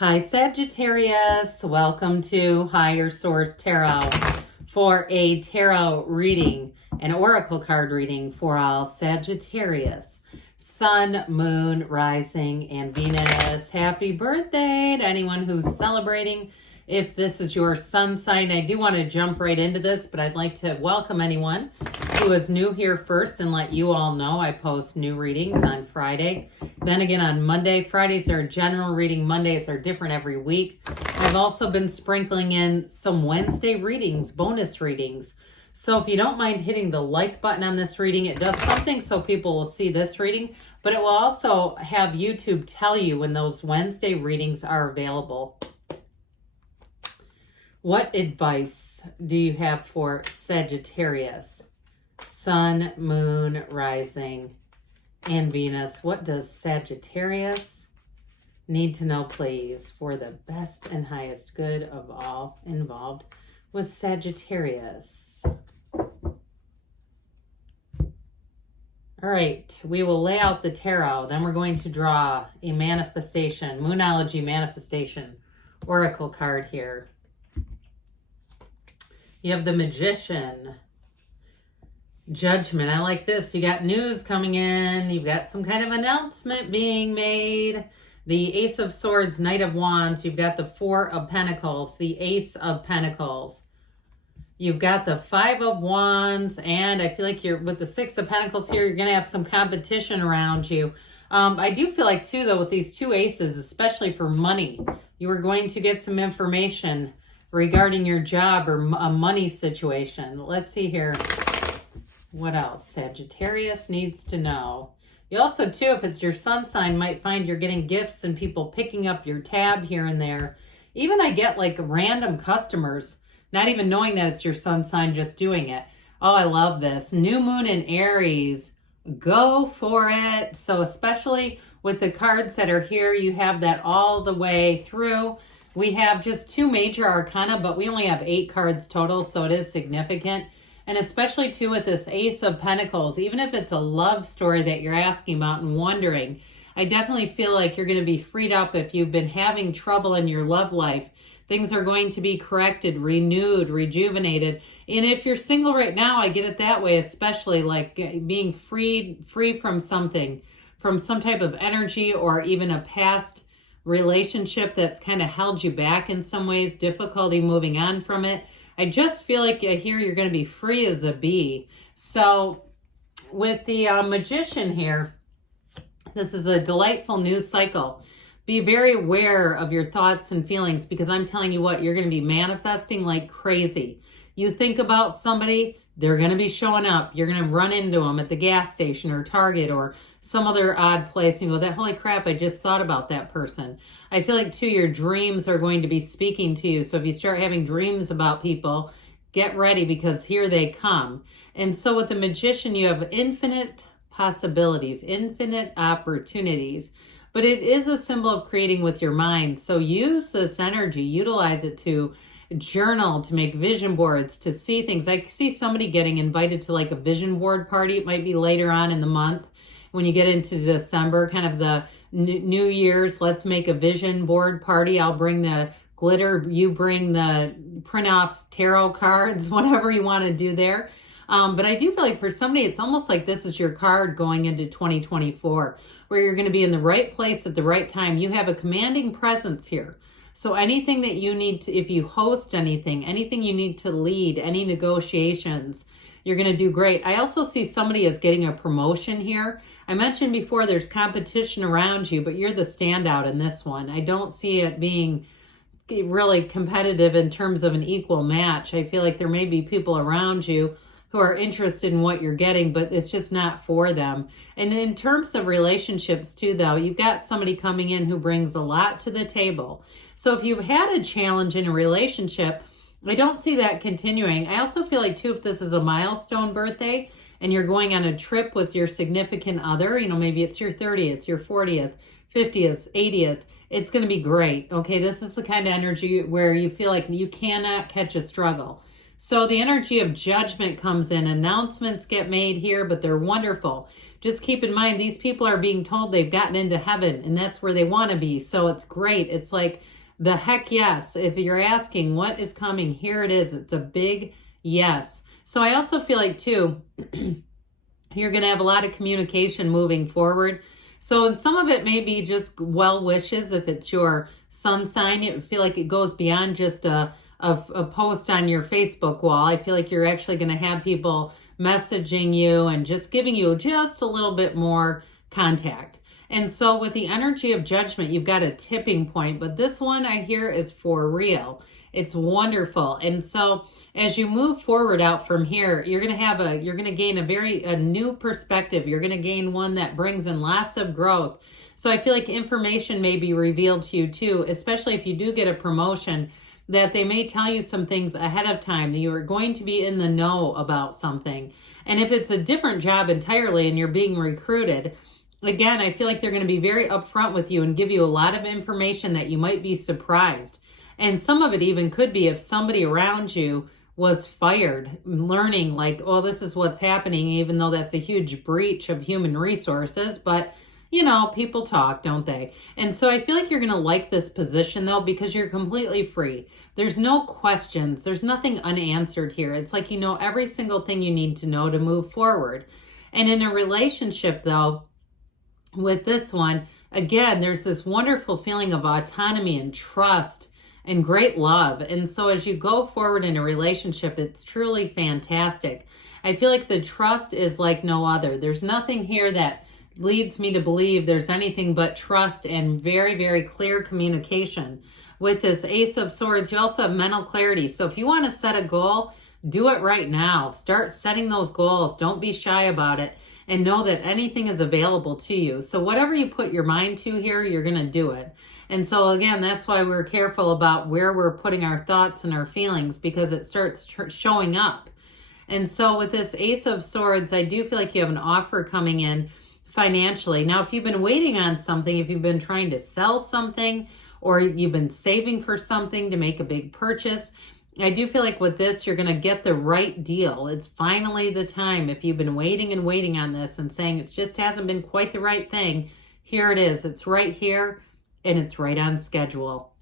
Hi Sagittarius, welcome to Higher Source Tarot for a tarot reading, an oracle card reading for all Sagittarius, Sun, Moon, Rising, and Venus. Happy birthday to anyone who's celebrating. If this is your sun sign, I do want to jump right into this, but I'd like to welcome anyone who is new here first and let you all know I post new readings on Friday. Then again on Monday. Fridays are general reading. Mondays are different every week. I've also been sprinkling in some Wednesday readings, bonus readings. So if you don't mind hitting the like button on this reading, it does something so people will see this reading, but it will also have YouTube tell you when those Wednesday readings are available. What advice do you have for Sagittarius? Sun, Moon, Rising, and Venus. What does Sagittarius need to know, please, for the best and highest good of all involved with Sagittarius? All right, we will lay out the tarot. Then we're going to draw a manifestation, Moonology manifestation oracle card here. You have the Magician, Judgment. I like this. You got news coming in. You've got some kind of announcement being made. The Ace of Swords, Knight of Wands. You've got the Four of Pentacles, the Ace of Pentacles. You've got the Five of Wands, and I feel like you're with the Six of Pentacles here, you're going to have some competition around you. I do feel like, too, though, with these two aces, especially for money, you are going to get some information regarding your job or a money situation. Let's see here. What else Sagittarius needs to know? You also, too, if it's your sun sign, might find you're getting gifts and people picking up your tab here and there. Even I get like random customers, not even knowing that it's your sun sign, just doing it. Oh, I love this. New moon in Aries. Go for it. So especially with the cards that are here, you have that all the way through. We have just two major arcana, but we only have 8 cards total, so it is significant. And especially, too, with this Ace of Pentacles, even if it's a love story that you're asking about and wondering, I definitely feel like you're going to be freed up if you've been having trouble in your love life. Things are going to be corrected, renewed, rejuvenated. And if you're single right now, I get it that way, especially like being free from something, from some type of energy or even a past relationship that's kind of held you back in some ways, difficulty moving on from it. I just feel like here you're going to be free as a bee. So with the Magician here, this is a delightful news cycle. Be very aware of your thoughts and feelings, because I'm telling you what, you're going to be manifesting like crazy. You think about somebody, they're going to be showing up. You're going to run into them at the gas station or Target or some other odd place and go, that holy crap, I just thought about that person. I feel like, too, your dreams are going to be speaking to you. So if you start having dreams about people, get ready, because here they come. And so with the Magician, you have infinite possibilities, infinite opportunities. But it is a symbol of creating with your mind. So use this energy, utilize it to journal, to make vision boards, to see things. I see somebody getting invited to like a vision board party. It might be later on in the month when you get into December, kind of the New Year's, let's make a vision board party. I'll bring the glitter, you bring the print off tarot cards, whatever you want to do there. But I do feel like for somebody, it's almost like this is your card going into 2024, where you're going to be in the right place at the right time. You have a commanding presence here. So anything that you need to, if you host anything you need to lead, any negotiations, you're going to do great. I also see somebody as getting a promotion here. I mentioned before there's competition around you, but you're the standout in this one. I don't see it being really competitive in terms of an equal match. I feel like there may be people around you who are interested in what you're getting, but it's just not for them. And in terms of relationships too, though, you've got somebody coming in who brings a lot to the table. So if you've had a challenge in a relationship, I don't see that continuing. I also feel like, too, if this is a milestone birthday and you're going on a trip with your significant other, you know, maybe it's your 30th, your 40th, 50th, 80th, it's going to be great. Okay, this is the kind of energy where you feel like you cannot catch a struggle. So the energy of Judgment comes in. Announcements get made here, but they're wonderful. just keep in mind, these people are being told they've gotten into heaven and that's where they want to be. So it's great. It's like the heck yes. If you're asking what is coming, here it is. It's a big yes. So I also feel like too, you're going to have a lot of communication moving forward. So some of it may be just well wishes. If it's your sun sign, you feel like it goes beyond just a post on your Facebook wall. I feel like you're actually going to have people messaging you and just giving you just a little bit more contact. And so with the energy of judgment, you've got a tipping point, but this one I hear is for real. It's wonderful. And so as you move forward out from here, you're going to gain a new perspective. You're going to gain one that brings in lots of growth. So I feel like information may be revealed to you too, especially if you do get a promotion, that they may tell you some things ahead of time, that you are going to be in the know about something. And if it's a different job entirely and you're being recruited, again, I feel like they're going to be very upfront with you and give you a lot of information that you might be surprised. And some of it even could be if somebody around you was fired, learning like, oh, this is what's happening, even though that's a huge breach of human resources. But, you know, people talk, don't they? And so I feel like you're going to like this position, though, because you're completely free. There's no questions. There's nothing unanswered here. It's like you know every single thing you need to know to move forward. And in a relationship, though, with this one, again, there's this wonderful feeling of autonomy and trust and great love. And so as you go forward in a relationship, it's truly fantastic. I feel like the trust is like no other. There's nothing here that leads me to believe there's anything but trust and very, very clear communication. With this Ace of Swords, you also have mental clarity. So if you want to set a goal, do it right now. Start setting those goals. Don't be shy about it. And know that anything is available to you. So whatever you put your mind to here, you're going to do it. And so again, that's why we're careful about where we're putting our thoughts and our feelings, because it starts showing up. And so with this Ace of Swords, I do feel like you have an offer coming in financially. Now, if you've been waiting on something, if you've been trying to sell something, or you've been saving for something to make a big purchase, I do feel like with this, you're going to get the right deal. It's finally the time. If you've been waiting and waiting on this and saying it just hasn't been quite the right thing, here it is. It's right here and it's right on schedule.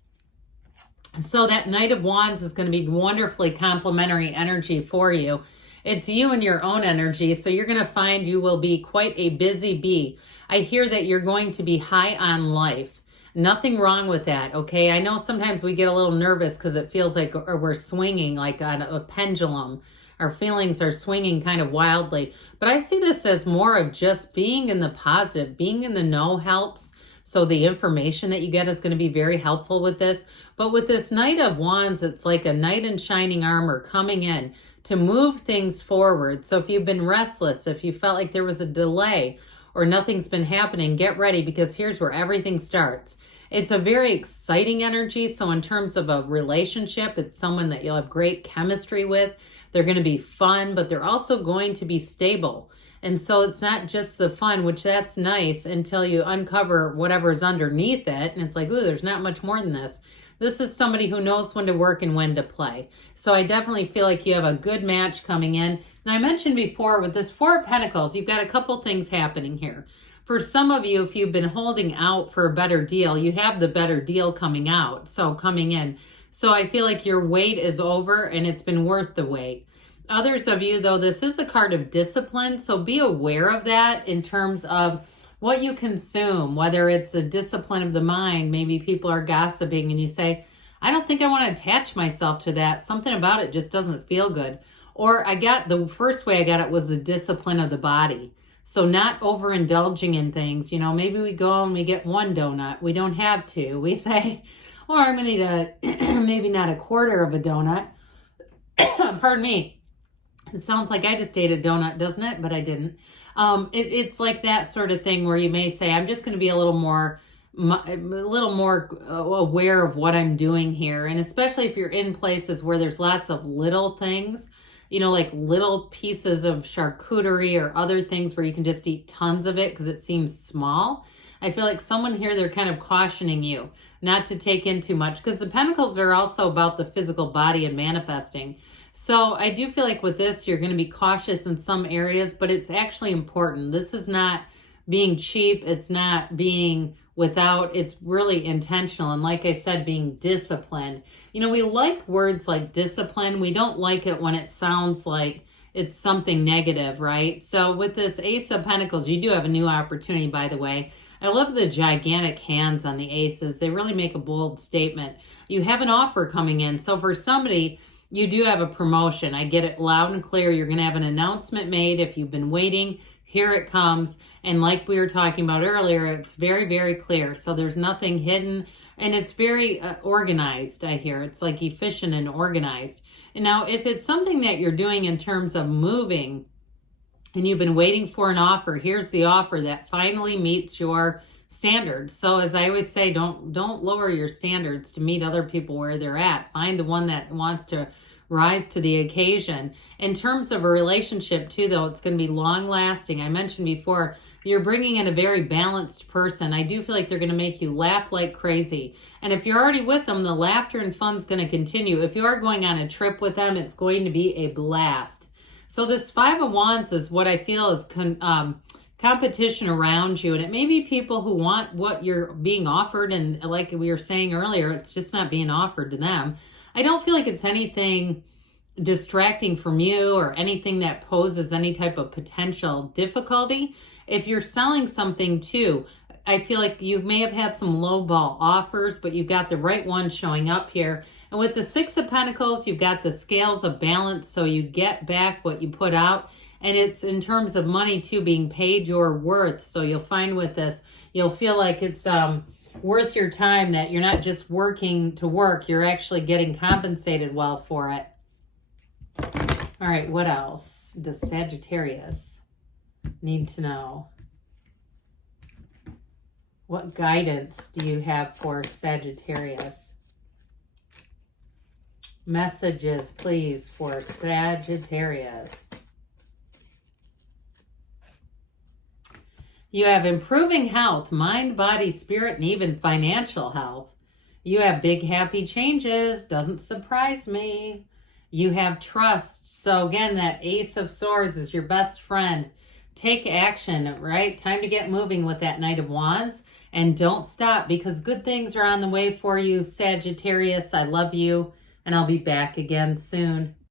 So that Knight of Wands is going to be wonderfully complementary energy for you. It's you and your own energy. So you're going to find you will be quite a busy bee. I hear that you're going to be high on life. Nothing wrong with that, okay? I know sometimes we get a little nervous because it feels like we're swinging like on a pendulum. Our feelings are swinging kind of wildly. But I see this as more of just being in the positive. Being in the know helps. So the information that you get is going to be very helpful with this. But with this Knight of Wands, it's like a knight in shining armor coming in to move things forward. So if you've been restless, if you felt like there was a delay or nothing's been happening, get ready, because here's where everything starts. It's a very exciting energy. So in terms of a relationship, it's someone that you'll have great chemistry with. They're going to be fun, but they're also going to be stable. And so it's not just the fun, which that's nice until you uncover whatever's underneath it. And it's like, ooh, there's not much more than this. This is somebody who knows when to work and when to play. So I definitely feel like you have a good match coming in. And I mentioned before with this Four of Pentacles, you've got a couple things happening here. For some of you, if you've been holding out for a better deal, you have the better deal coming out. So coming in. So I feel like your wait is over and it's been worth the wait. Others of you, though, this is a card of discipline. So be aware of that in terms of what you consume, whether it's a discipline of the mind. Maybe people are gossiping and you say, I don't think I want to attach myself to that. Something about it just doesn't feel good. Or the first way I got it was the discipline of the body. So not overindulging in things. You know, maybe we go and we get one donut. We don't have to. We say, well, I'm going to need maybe not a quarter of a donut. Pardon me. It sounds like I just ate a donut, doesn't it? But I didn't. It's like that sort of thing where you may say, I'm just going to be a little more aware of what I'm doing here. And especially if you're in places where there's lots of little things, you know, like little pieces of charcuterie or other things where you can just eat tons of it because it seems small. I feel like someone here, they're kind of cautioning you not to take in too much, because the Pentacles are also about the physical body and manifesting. So I do feel like with this, you're going to be cautious in some areas, but it's actually important. This is not being cheap. It's not being without, it's really intentional. And like I said, being disciplined. You know, we like words like discipline. We don't like it when it sounds like it's something negative, right? So with this Ace of Pentacles, you do have a new opportunity, by the way. I love the gigantic hands on the aces. They really make a bold statement. You have an offer coming in. So for somebody, you do have a promotion. I get it loud and clear. You're going to have an announcement made. If you've been waiting, here it comes. And like we were talking about earlier, it's very, very clear. So there's nothing hidden. And it's very organized, I hear. It's like efficient and organized. And now, if it's something that you're doing in terms of moving and you've been waiting for an offer, here's the offer that finally meets your standards. So as I always say, don't lower your standards to meet other people where they're at. Find the one that wants to rise to the occasion. In terms of a relationship too, though, it's going to be long lasting. I mentioned before, you're bringing in a very balanced person. I do feel like they're going to make you laugh like crazy. And if you're already with them, the laughter and fun's going to continue. If you are going on a trip with them, it's going to be a blast. So this Five of Wands is what I feel is competition around you. And it may be people who want what you're being offered. And like we were saying earlier, it's just not being offered to them. I don't feel like it's anything distracting from you or anything that poses any type of potential difficulty. If you're selling something too, I feel like you may have had some lowball offers, but you've got the right one showing up here. And with the Six of Pentacles, you've got the scales of balance, so you get back what you put out. And it's in terms of money too, being paid your worth. So you'll find with this, you'll feel like it's worth your time, that you're not just working to work, you're actually getting compensated well for it. All right, what else does Sagittarius need to know? What guidance do you have for Sagittarius? Messages, please, for Sagittarius. You have improving health, mind, body, spirit, and even financial health. You have big, happy changes. Doesn't surprise me. You have trust. So again, that Ace of Swords is your best friend. Take action, right? Time to get moving with that Knight of Wands. And don't stop, because good things are on the way for you, Sagittarius. I love you, and I'll be back again soon.